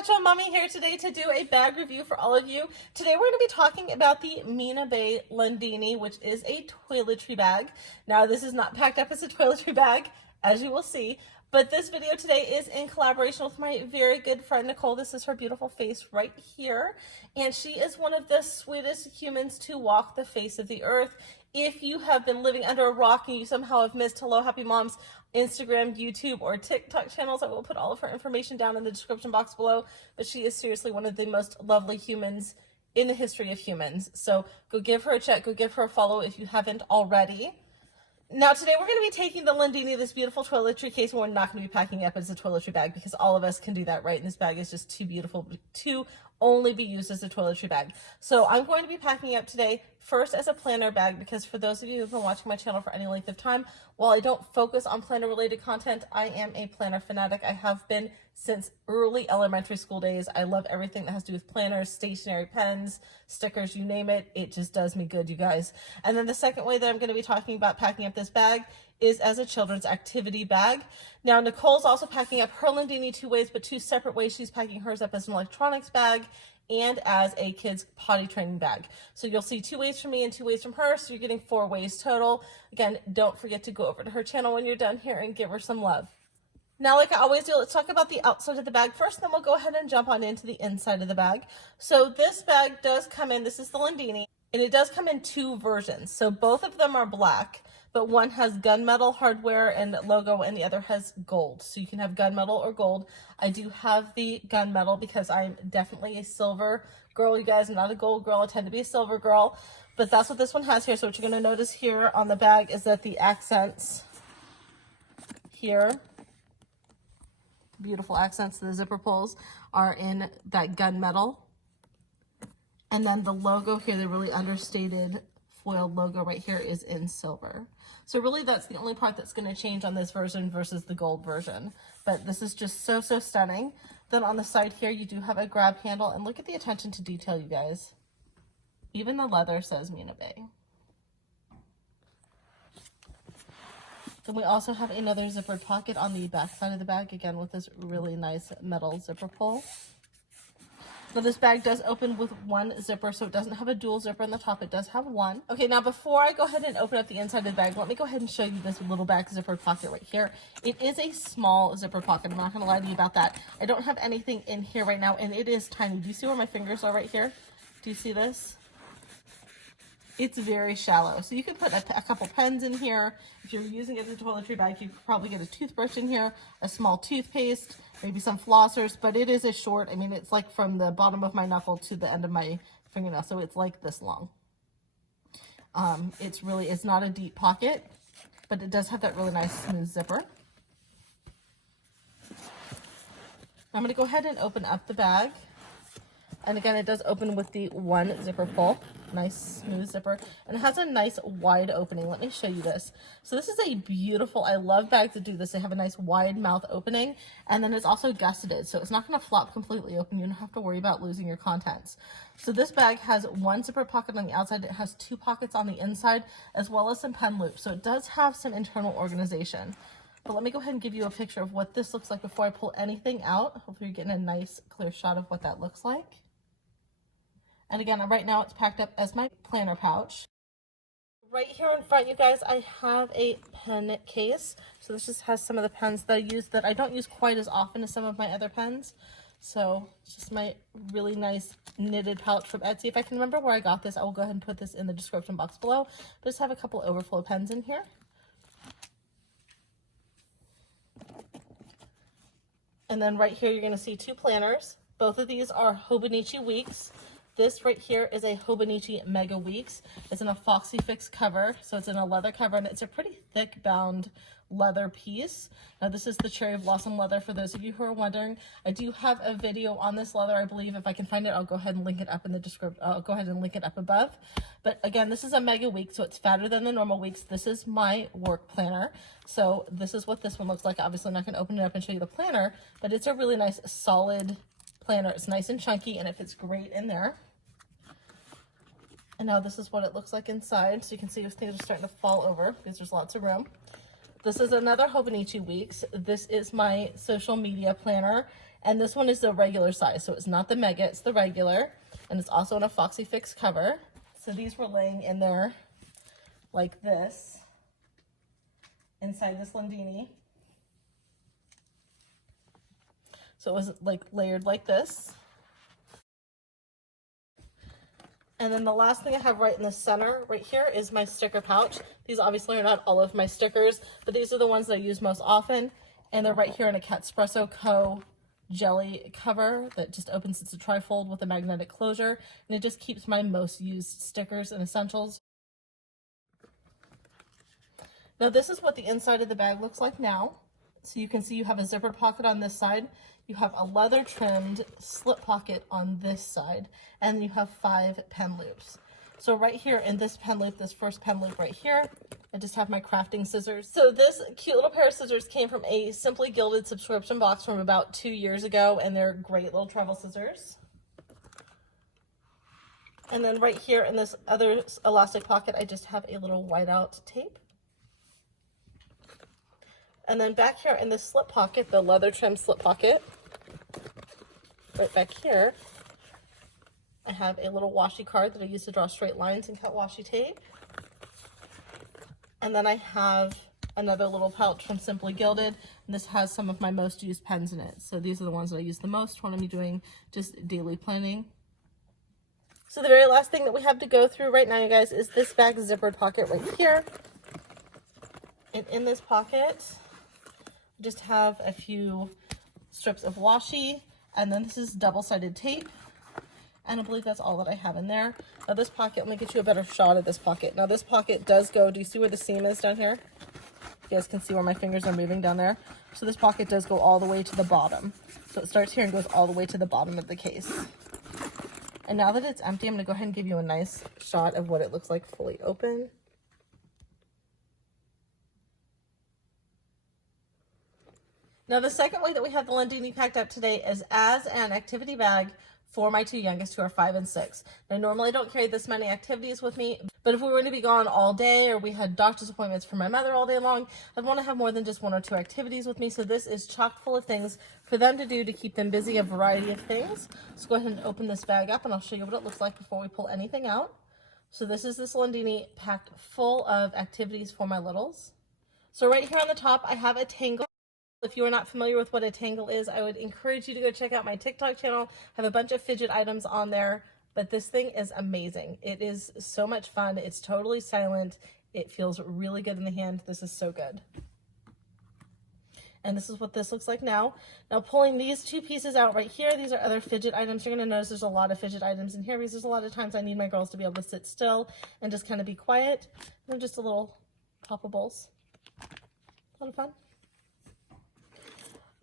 Perpetual Mommy here today to do a bag review for all of you. Today we're going to be talking about the Mina Baie Londini, which is a toiletry bag. Now this is not packed up as a toiletry bag, as you will see, but this video today is in collaboration with my very good friend Nicole. This is her beautiful face right here, and she is one of the sweetest humans to walk the face of the earth. If you have been living under a rock and you somehow have missed Hello Happy Moms Instagram, YouTube, or TikTok channels, I will put all of her information down in the description box below. But she is seriously one of the most lovely humans in the history of humans. So go give her a check, go give her a follow if you haven't already. Now today we're going to be taking the Londini, this beautiful toiletry case, and we're not going to be packing it up as a toiletry bag because all of us can do that, right? And this bag is just too beautiful to only be used as a toiletry bag. So I'm going to be packing it up today first as a planner bag because for those of you who've been watching my channel for any length of time, while I don't focus on planner related content, I am a planner fanatic. I have been since early elementary school days. I love everything that has to do with planners, stationery, pens, stickers, you name it. It just does me good, you guys. And then the second way that I'm going to be talking about packing up this bag is as a children's activity bag. Now, Nicole's also packing up her Londini two ways, but two separate ways. She's packing hers up as an electronics bag and as a kid's potty training bag. So you'll see 2 ways from me and 2 ways from her, so you're getting 4 ways total. Again, don't forget to go over to her channel when you're done here and give her some love. Now, like I always do, let's talk about the outside of the bag first, then we'll go ahead and jump on into the inside of the bag. So this bag does come in, this is the Londini, and it does come in 2 versions. So both of them are black, but one has gunmetal hardware and logo and the other has gold. So you can have gunmetal or gold. I do have the gunmetal because I'm definitely a silver girl, you guys. I'm not a gold girl, I tend to be a silver girl, but that's what this one has here. So what you're gonna notice here on the bag is that the accents here, beautiful accents, the zipper pulls are in that gunmetal. And then the logo here, the really understated foiled logo right here, is in silver. So really that's the only part that's going to change on this version versus the gold version. But this is just so, so stunning. Then on the side here, you do have a grab handle, and look at the attention to detail, you guys. Even the leather says Mina Baie. Then we also have another zippered pocket on the back side of the bag, again with this really nice metal zipper pull. Now this bag does open with 1 zipper, so it doesn't have a dual zipper in the top, it does have 1. Okay, now before I go ahead and open up the inside of the bag, let me go ahead and show you this little back zippered pocket right here. It is a small zipper pocket, I'm not going to lie to you about that. I don't have anything in here right now, and it is tiny. Do you see where my fingers are right here? Do you see this? It's very shallow, so you could put a couple pens in here. If you're using it as a toiletry bag, you could probably get a toothbrush in here, a small toothpaste, maybe some flossers, but it is a short, I mean, it's like from the bottom of my knuckle to the end of my fingernail, so it's like this long. It's not a deep pocket, but it does have that really nice smooth zipper. I'm going to go ahead and open up the bag. And again, it does open with the 1 zipper pull. Nice smooth zipper, and it has a nice wide opening. Let me show you this. So this is a beautiful, I love bags that do this. They have a nice wide mouth opening, and then it's also gusseted, so it's not going to flop completely open. You don't have to worry about losing your contents. So this bag has 1 zipper pocket on the outside. It has 2 pockets on the inside, as well as some pen loops. So it does have some internal organization. But let me go ahead and give you a picture of what this looks like before I pull anything out. Hopefully you're getting a nice clear shot of what that looks like. And again, right now it's packed up as my planner pouch. Right here in front, you guys, I have a pen case. So this just has some of the pens that I use that I don't use quite as often as some of my other pens. So it's just my really nice knitted pouch from Etsy. If I can remember where I got this, I will go ahead and put this in the description box below. But just have a couple overflow pens in here. And then right here, you're going to see 2 planners. Both of these are Hobonichi Weeks. This right here is a Hobonichi Mega Weeks. It's in a Foxy Fix cover, so it's in a leather cover, and it's a pretty thick bound leather piece. Now this is the Cherry Blossom leather, for those of you who are wondering. I do have a video on this leather, I believe. If I can find it, I'll go ahead and link it up in the description. I'll go ahead and link it up above. But again, this is a Mega Week, so it's fatter than the normal weeks. This is my work planner. So this is what this one looks like. Obviously, I'm not going to open it up and show you the planner, but it's a really nice solid planner. It's nice and chunky, and it fits great in there. And now this is what it looks like inside. So you can see things are starting to fall over because there's lots of room. This is another Hobonichi Weeks. This is my social media planner. And this one is the regular size, so it's not the mega, it's the regular. And it's also in a Foxy Fix cover. So these were laying in there like this, inside this Londini. So it was like layered like this. And then the last thing I have right in the center, right here, is my sticker pouch. These obviously are not all of my stickers, but these are the ones that I use most often. And they're right here in a Catspresso Co. jelly cover that just opens. It's a trifold with a magnetic closure, and it just keeps my most used stickers and essentials. Now this is what the inside of the bag looks like now. So you can see you have a zippered pocket on this side, you have a leather trimmed slip pocket on this side, and you have 5 pen loops. So right here in this pen loop, this first pen loop right here, I just have my crafting scissors. So this cute little pair of scissors came from a Simply Gilded subscription box from about 2 years ago, and they're great little travel scissors. And then right here in this other elastic pocket, I just have a little whiteout tape. And then back here in this slip pocket, the leather trim slip pocket, right back here, I have a little washi card that I use to draw straight lines and cut washi tape. And then I have another little pouch from Simply Gilded, and this has some of my most used pens in it. So these are the ones that I use the most when I'm doing just daily planning. So the very last thing that we have to go through right now, you guys, is this bag zippered pocket right here. And in this pocket, I just have a few strips of washi, and then this is double-sided tape. And I believe that's all that I have in there. Now this pocket, let me get you a better shot of this pocket. Now this pocket does go, do you see where the seam is down here? You guys can see where my fingers are moving down there. So this pocket does go all the way to the bottom. So it starts here and goes all the way to the bottom of the case. And now that it's empty, I'm gonna go ahead and give you a nice shot of what it looks like fully open. Now the second way that we have the Londini packed up today is as an activity bag for my 2 youngest, who are 5 and 6. Now, I normally don't carry this many activities with me, but if we were going to be gone all day or we had doctor's appointments for my mother all day long, I'd want to have more than just 1 or 2 activities with me. So this is chock full of things for them to do to keep them busy, a variety of things. Let's go ahead and open this bag up and I'll show you what it looks like before we pull anything out. So this is this Londini packed full of activities for my littles. So right here on the top, I have a tangle. If you are not familiar with what a tangle is, I would encourage you to go check out my TikTok channel. I have a bunch of fidget items on there, but this thing is amazing. It is so much fun. It's totally silent. It feels really good in the hand. This is so good. And this is what this looks like now. Now pulling these 2 pieces out right here, these are other fidget items. You're going to notice there's a lot of fidget items in here because there's a lot of times I need my girls to be able to sit still and just kind of be quiet. And just a little poppables. A lot of fun.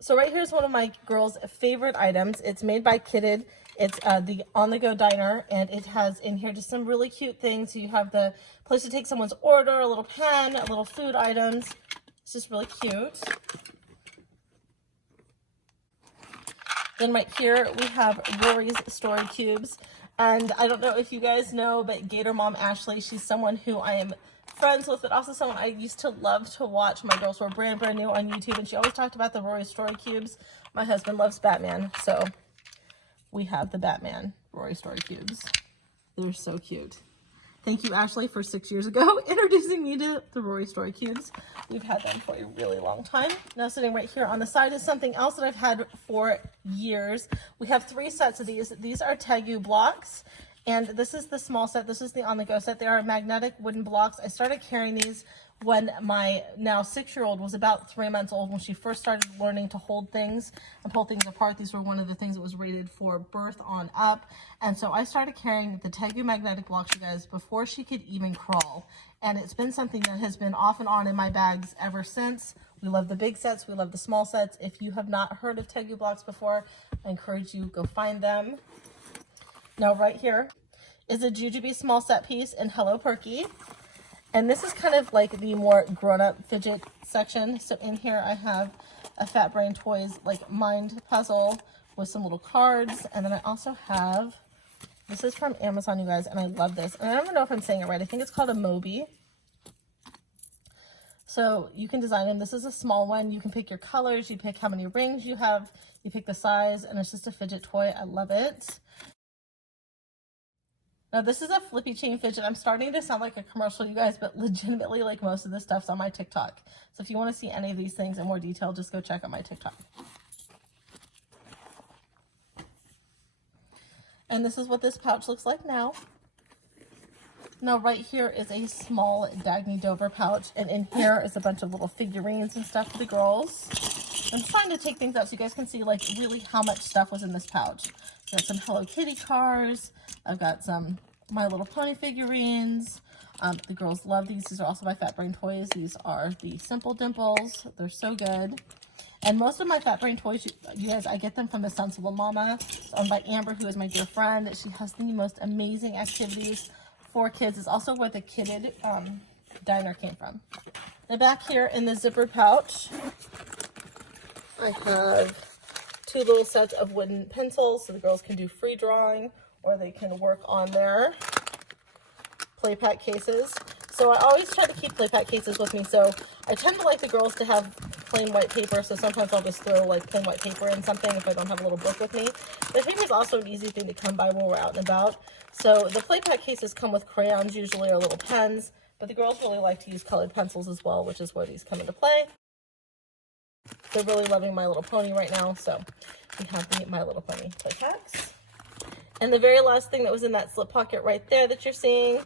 So right here is one of my girls' favorite items. It's made by Kidded. It's the on-the-go diner, and it has in here just some really cute things. So you have the place to take someone's order, a little pen, a little food items. It's just really cute. Then right here we have Rory's Story Cubes. And I don't know if you guys know, but Gator Mom Ashley, she's someone who I am friends with, but also someone I used to love to watch. My girls were brand new on YouTube, and she always talked about the Rory Story Cubes. My husband loves Batman, so we have the Batman Rory Story Cubes. They're so cute. Thank you, Ashley, for 6 years ago introducing me to the Rory Story Cubes. We've had them for a really long time. Now sitting right here on the side is something else that I've had for years. We have 3 sets of these. These are Tegu blocks. And this is the small set. This is the on-the-go set. They are magnetic wooden blocks. I started carrying these when my now 6-year-old was about 3 months old, when she first started learning to hold things and pull things apart. These were one of the things that was rated for birth on up. And so I started carrying the Tegu magnetic blocks, you guys, before she could even crawl. And it's been something that has been off and on in my bags ever since. We love the big sets. We love the small sets. If you have not heard of Tegu blocks before, I encourage you, go find them. Now right here is a Jujube Small Set piece in Hello Perky. And this is kind of like the more grown-up fidget section. So in here I have a Fat Brain Toys like mind puzzle with some little cards. And then I also have, this is from Amazon, you guys, and I love this. And I don't know if I'm saying it right. I think it's called a Moby. So you can design them. This is a small one. You can pick your colors, you pick how many rings you have, you pick the size, and it's just a fidget toy. I love it. Now this is a Flippy chain fidget. I'm starting to sound like a commercial, you guys, but legitimately, like, most of this stuff's on my TikTok. So if you want to see any of these things in more detail, just go check out my TikTok. And this is what this pouch looks like now. Now right here is a small Dagny Dover pouch, and in here is a bunch of little figurines and stuff for the girls. I'm trying to take things out so you guys can see, like, really how much stuff was in this pouch. Got some Hello Kitty cars. I've got some My Little Pony figurines. The girls love these. These are also my Fat Brain toys. These are the Simple Dimples. They're so good. And most of my Fat Brain toys, you guys, I get them from the Sensible Mama. It's owned by Amber, who is my dear friend. She has the most amazing activities for kids. It's also where the Kidded diner came from. And back here in the zippered pouch, I have 2 little sets of wooden pencils, so the girls can do free drawing, or they can work on their play pack cases. So I always try to keep play pack cases with me. So I tend to like the girls to have plain white paper, so sometimes I'll just throw, like, plain white paper in something if I don't have a little book with me. But paper is also an easy thing to come by when we're out and about. So the play pack cases come with crayons usually, or little pens, but the girls really like to use colored pencils as well, which is where these come into play. They're really loving My Little Pony right now, so we have the My Little Pony play packs. And the very last thing that was in that slip pocket right there that you're seeing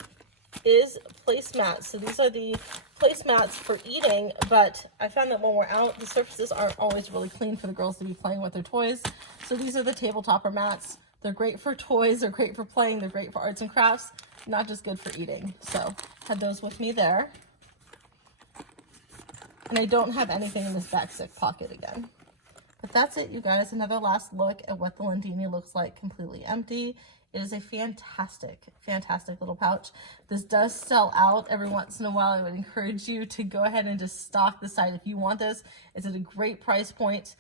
is placemats. So these are the placemats for eating, but I found that when we're out, the surfaces aren't always really clean for the girls to be playing with their toys. So these are the tabletopper mats. They're great for toys, they're great for playing, they're great for arts and crafts, not just good for eating. So had those with me there. And I don't have anything in this back zip pocket again. But that's it, you guys. Another last look at what the Londini looks like completely empty. It is a fantastic, fantastic little pouch. This does sell out every once in a while. I would encourage you to go ahead and just stock the site if you want this. It's at a great price point.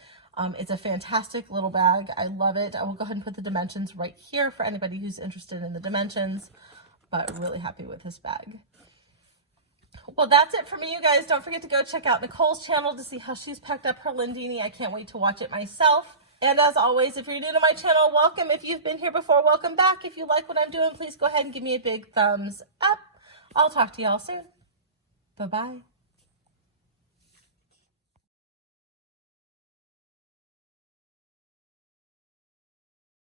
It's a fantastic little bag. I love it. I will go ahead and put the dimensions right here for anybody who's interested in the dimensions, but really happy with this bag. Well, that's it for me, you guys. Don't forget to go check out Nicole's channel to see how she's packed up her Londini. I can't wait to watch it myself. And as always, if you're new to my channel, welcome. If you've been here before, welcome back. If you like what I'm doing, please go ahead and give me a big thumbs up. I'll talk to y'all soon. Bye-bye.